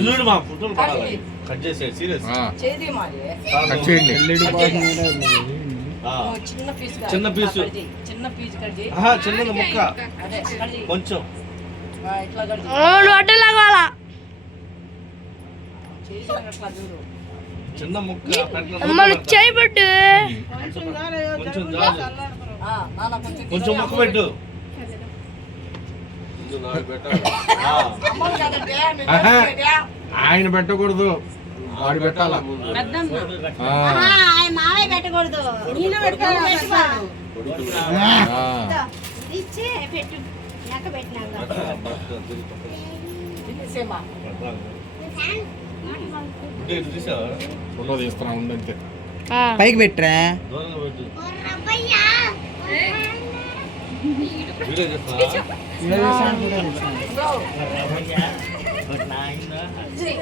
చూడు మా ఫోటోలు పడాలి కట్ చేసే సీరియస్ చేది మాది కట్ చేయండి చిన్న పీస్ చిన్న పీసు చిన్న పీస్ కట్ చేయి చిన్న ముక్క అదే కట్ చేయి కొంచెం ఇట్లా కట్ చేయి రొట్టెలాగా చేసి అట్లా చూడు చిన్న ముక్క మన చేయి పెట్టు కొంచెం చాలు నాన్న కొంచెం ముక్క పెట్టు ఆయన పెట్టకూడదు వాడు పెట్టాలా మావే పెట్టకూడదు నేను ఇచ్చే పెట్టు నాక పెట్టినాక తినేసేమా ఫోటో తీస్తున్నా ఉందంటే పైకి పెట్టరా దూరంగా పెట్టు వీడియో చేస్తున్నా